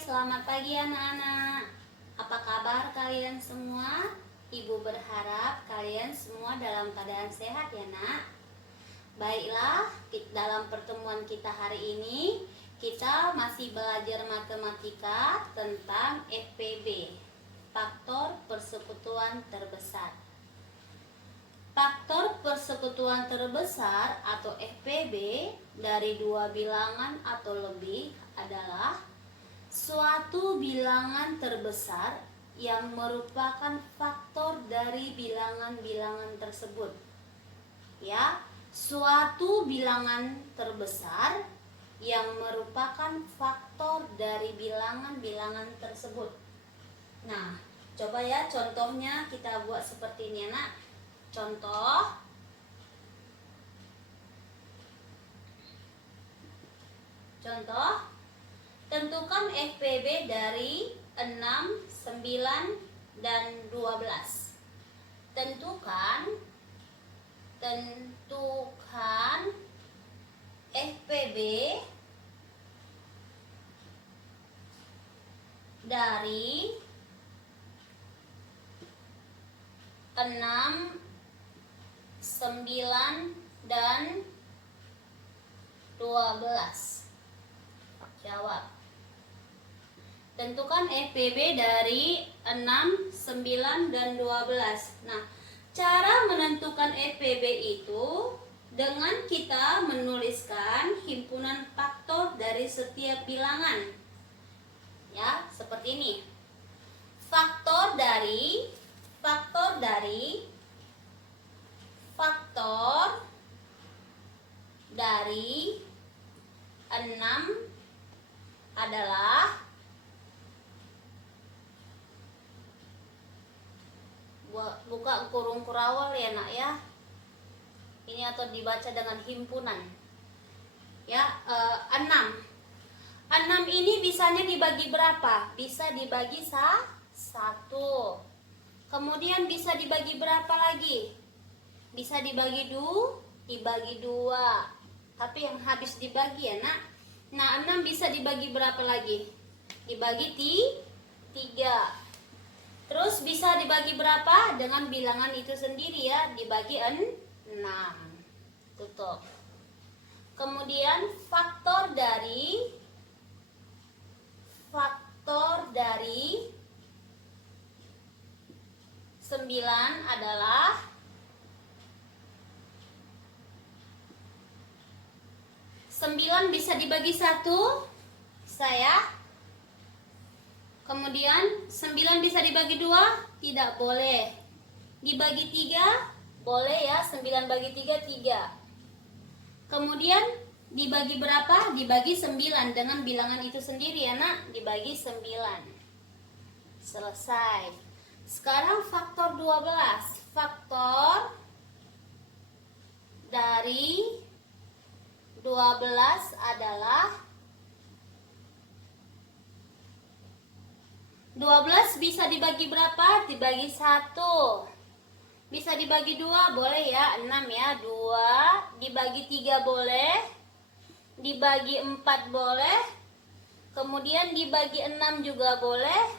Selamat pagi anak-anak. Apa kabar kalian semua? Ibu berharap kalian semua dalam keadaan sehat ya nak. Baiklah, dalam pertemuan kita hari ini kita masih belajar matematika tentang FPB, faktor persekutuan terbesar. Faktor persekutuan terbesar atau FPB dari dua bilangan atau lebih adalah suatu bilangan terbesar yang merupakan faktor dari bilangan-bilangan tersebut. Ya, suatu bilangan terbesar yang merupakan faktor dari bilangan-bilangan tersebut. Nah, coba ya contohnya kita buat seperti ini nak. Contoh tentukan FPB dari 6, 9, dan 12. Tentukan FPB dari 6, 9, dan 12. Jawab. Tentukan FPB dari 6, 9, dan 12. Nah, cara menentukan FPB itu dengan kita menuliskan himpunan faktor dari setiap bilangan. Ya, seperti ini. Faktor dari 6 adalah buka kurung kurawal ya nak ya. Ini atau dibaca dengan himpunan. Ya, 6. 6 ini bisanya dibagi berapa? Bisa dibagi 1. Kemudian bisa dibagi berapa lagi? Bisa dibagi 2. Tapi yang habis dibagi ya nak. Nah, 6 bisa dibagi berapa lagi? Dibagi 3. Terus bisa dibagi berapa? Dengan bilangan itu sendiri ya, dibagi 6. Tutup. Kemudian faktor dari 9 adalah 9 bisa dibagi 1, saya. Kemudian 9 bisa dibagi 2, tidak boleh. Dibagi 3, boleh ya, 9 bagi 3, 3. Kemudian dibagi berapa? Dibagi 9 dengan bilangan itu sendiri ya nak, dibagi 9. Selesai. Sekarang faktor 12. Faktor dari 12 adalah 12 bisa dibagi berapa? Dibagi 1. Bisa dibagi 2, boleh ya, 6 ya, 2. Dibagi 3 boleh. Dibagi 4 boleh. Kemudian dibagi 6 juga boleh.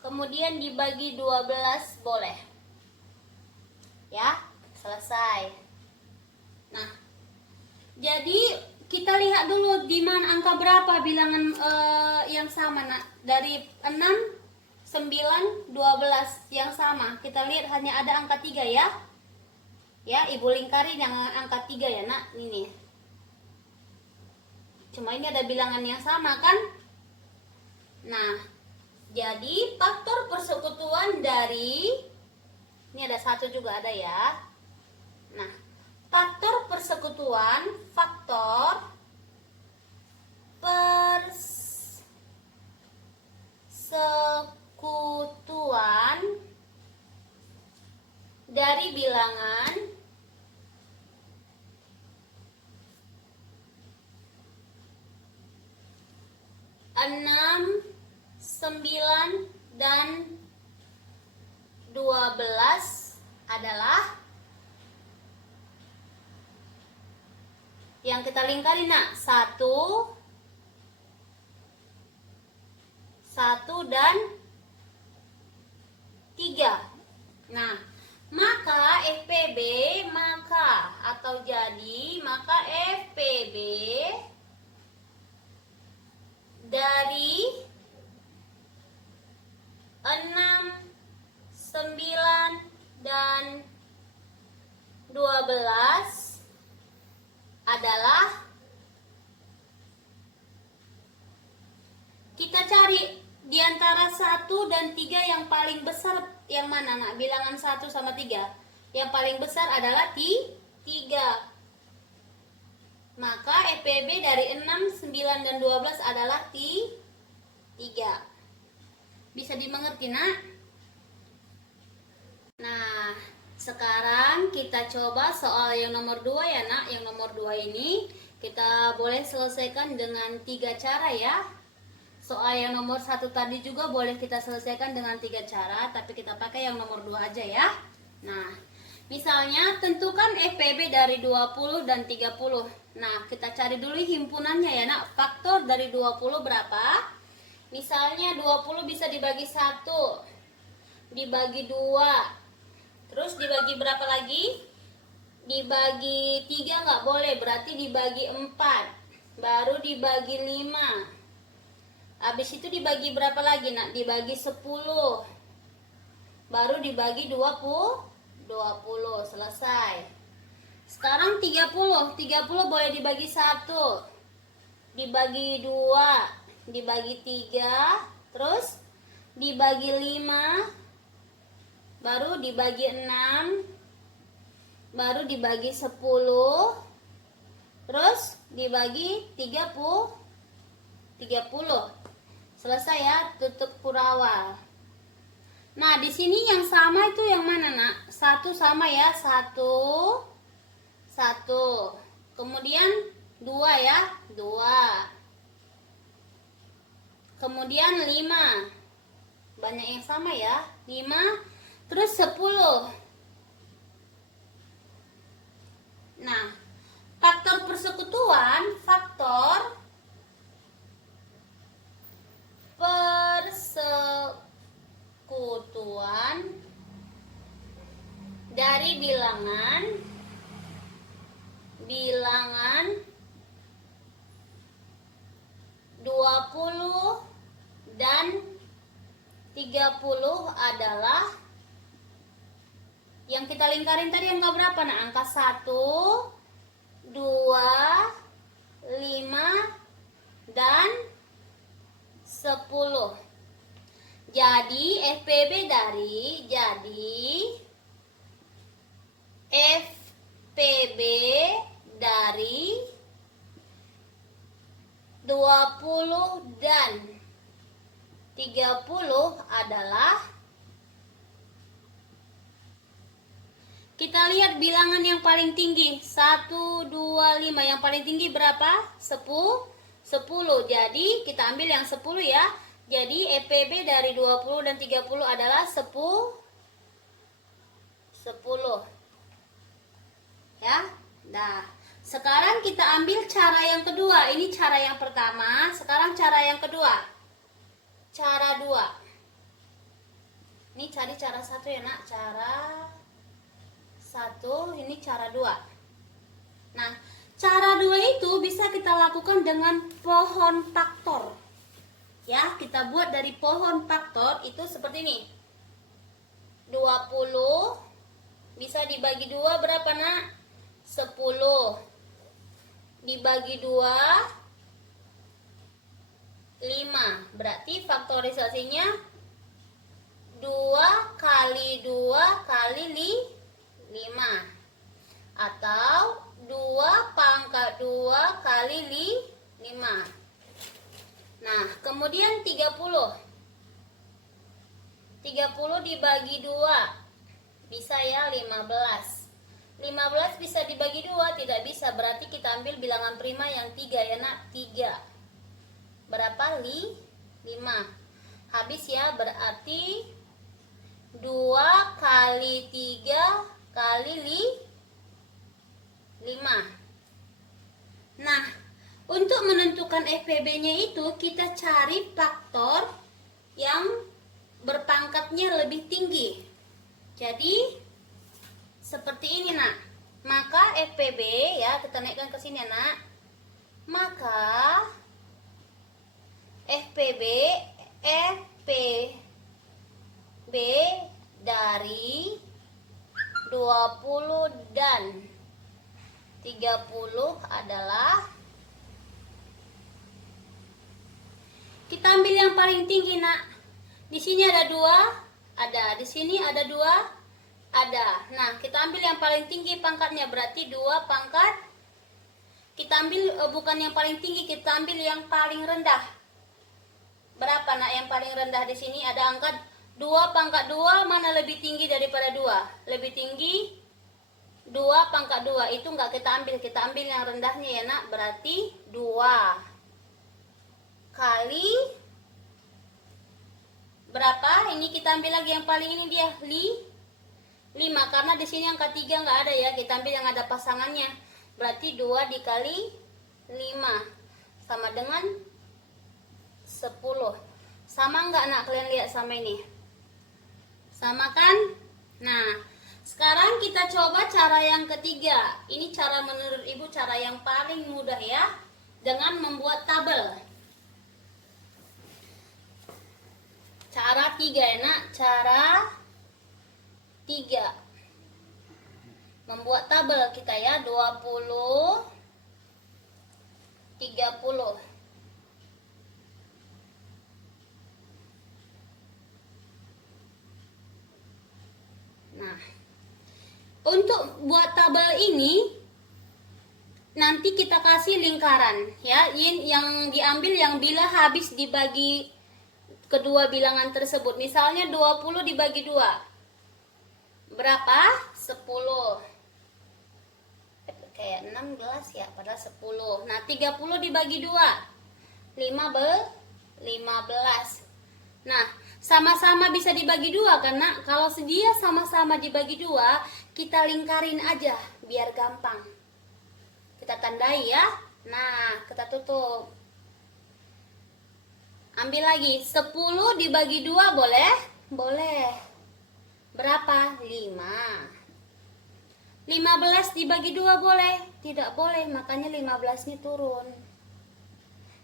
Kemudian dibagi 12 boleh. Ya, selesai. Nah, jadi kita lihat dulu di mana angka berapa bilangan yang sama nak. Dari 6, 9, 12 yang sama. Kita lihat hanya ada angka 3 ya. Ya, Ibu lingkari yang angka 3 ya nak. Ini. Cuma ini ada bilangan yang sama kan? Nah, jadi faktor persekutuan dari ini ada 1 juga ada ya. Nah, faktor persekutuan, faktor persekutuan dari bilangan 6, 9, dan 12 adalah yang kita lingkari nak. 1, 1 dan 3. Nah, maka FPB maka FPB dari 6, 9, dan 12 adalah, kita cari di antara 1 dan 3 yang paling besar yang mana, nak? Bilangan 1 sama 3. Yang paling besar adalah 3. Maka FPB dari 6, 9, dan 12 adalah 3. Bisa dimengerti, nak? Nah, sekarang kita coba soal yang nomor 2 ya, nak. Yang nomor 2 ini kita boleh selesaikan dengan 3 cara ya. Soal yang nomor 1 tadi juga boleh kita selesaikan dengan 3 cara, tapi kita pakai yang nomor 2 aja ya. Nah, misalnya tentukan FPB dari 20 dan 30. Nah, kita cari dulu himpunannya ya, nak. Faktor dari 20 berapa? Misalnya 20 bisa dibagi 1, dibagi 2. Terus dibagi berapa lagi? Dibagi 3 nggak boleh, berarti dibagi 4. Baru dibagi 5. Habis itu dibagi berapa lagi, nak? Dibagi 10. Baru dibagi 20. Selesai. Sekarang 30. 30 boleh dibagi 1. Dibagi 2. Dibagi 3. Terus dibagi 5. Baru dibagi 6. Baru dibagi 10. Terus dibagi 30. Selesai ya, tutup kurawal. Nah, di sini yang sama itu yang mana, nak? 1 sama ya, 1. Kemudian 2 ya, 2. Kemudian 5. Banyak yang sama ya, 5. Terus 10. Nah, faktor persekutuan dari bilangan 20 dan 30 adalah, yang kita lingkarin tadi angka berapa? Nah, angka 1, 2, 5, dan 10. Jadi FPB dari 20 dan 30 adalah, kita lihat bilangan yang paling tinggi 1, 2, 5. Yang paling tinggi berapa? 10. Jadi kita ambil yang 10 ya. Jadi FPB dari 20 dan 30 adalah 10. Ya. Nah, sekarang kita ambil cara yang kedua. Ini cara yang pertama, sekarang cara yang kedua. Cara 2. Ini cari cara 1 ya, nak. Cara 1, ini cara 2. Nah, cara 2 itu bisa kita lakukan dengan pohon faktor. Ya, kita buat dari pohon faktor itu seperti ini. 20 bisa dibagi 2 berapa, nak? 10. Dibagi 2, 5. Berarti faktorisasinya 2 kali 2 kali 5. Atau 2 pangkat 2 kali 5. Nah, kemudian 30. 30 dibagi 2. Bisa ya, 15. 15 bisa dibagi 2, tidak bisa. Berarti kita ambil bilangan prima yang 3 ya, nak. 3. Berapa? 5. Habis ya, berarti 2 kali 3 kali 5. Nah, untuk menentukan FPB-nya itu kita cari faktor yang berpangkatnya lebih tinggi. Jadi seperti ini nak. Maka FPB ya, kita naikkan ke sini nak. Maka FPB dari 20 dan 30 adalah, kita ambil yang paling tinggi nak. Di sini ada 2, ada. Di sini ada 2, ada. Nah, kita ambil yang paling tinggi pangkatnya, berarti 2 pangkat. Kita ambil bukan yang paling tinggi, kita ambil yang paling rendah. Berapa nak yang paling rendah di sini? Ada angka 2 pangkat 2, mana lebih tinggi daripada 2? Lebih tinggi 2 pangkat 2. Itu enggak kita ambil yang rendahnya ya nak. Berarti 2 kali berapa? Ini kita ambil lagi yang paling ini dia 5, karena di sini angka 3 enggak ada ya. Kita ambil yang ada pasangannya. Berarti 2 dikali 5 sama dengan 10. Sama enggak nak? Kalian lihat sama ini. Sama kan? Nah, sekarang kita coba cara yang ketiga. Ini cara menurut ibu cara yang paling mudah ya. Dengan membuat tabel. Cara 3 ya nak. Cara 3. Membuat tabel kita ya. 20, 30. Nah, untuk buat tabel ini nanti kita kasih lingkaran ya. Yang diambil yang bila habis dibagi kedua bilangan tersebut. Misalnya 20 dibagi 2. Berapa? 10. Kayak 16 ya, padahal 10. Nah, 30 dibagi 2. 15. Nah, sama-sama bisa dibagi 2 karena kalau dia sama-sama dibagi 2, kita lingkarin aja biar gampang. Kita tandai ya. Nah, kita tutup. Ambil lagi. 10 dibagi 2 boleh? Boleh. Berapa? 5. 15 dibagi 2 boleh? Tidak boleh, makanya 15-nya turun.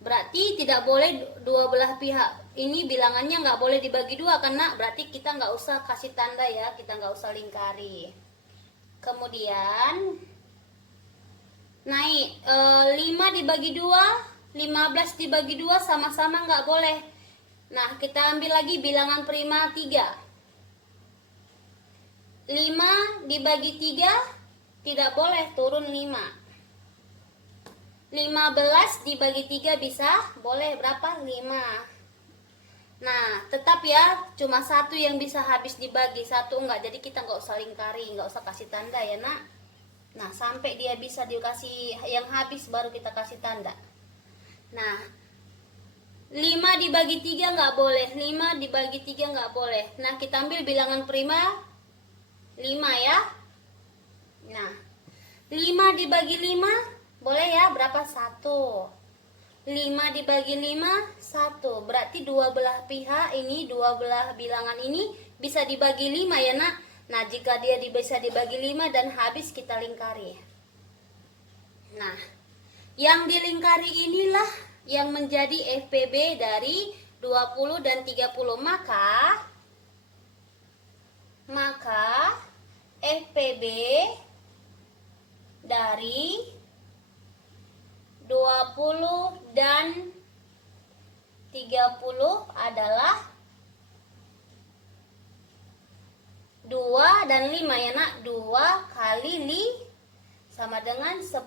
Berarti tidak boleh dua belah pihak. Ini bilangannya nggak boleh dibagi 2 karena berarti kita nggak usah kasih tanda ya, kita nggak usah lingkari. Kemudian naik 5 dibagi 2, 15 dibagi 2 sama-sama nggak boleh. Nah, kita ambil lagi bilangan prima 3. 5 dibagi 3 tidak boleh, turun 5. 15 dibagi 3 bisa? Boleh, berapa? 5. Nah, tetap ya, cuma 1 yang bisa habis dibagi, 1 enggak. Jadi kita enggak usah lingkari, enggak usah kasih tanda ya nak. Nah, sampai dia bisa dikasih yang habis baru kita kasih tanda. Nah, 5 dibagi 3 enggak boleh, 5 dibagi 3 enggak boleh. Nah, kita ambil bilangan prima 5 ya. Nah, 5 dibagi 5 boleh ya, berapa? 1. 5 dibagi 5, 1. Berarti dua belah pihak ini, dua belah bilangan ini bisa dibagi 5 ya nak. Nah, jika dia bisa dibagi 5 dan habis, kita lingkari. Nah, yang dilingkari inilah yang menjadi FPB dari 20 dan 30. Maka FPB dari 20 dan 30 adalah 2 dan 5 ya nak. 2 kali sama dengan 10.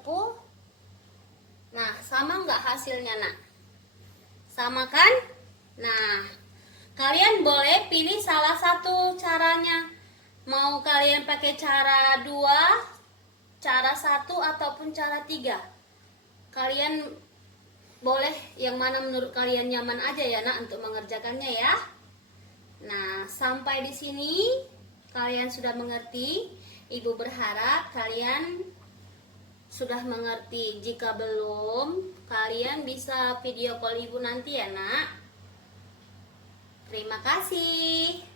Nah, sama nggak hasilnya nak? Sama kan? Nah, kalian boleh pilih salah satu caranya. Mau kalian pakai cara 2, cara 1, ataupun cara 3. Kalian boleh yang mana menurut kalian nyaman aja ya nak untuk mengerjakannya ya. Nah, sampai di sini kalian sudah mengerti. Ibu berharap kalian sudah mengerti. Jika belum, kalian bisa video call ibu nanti ya nak. Terima kasih.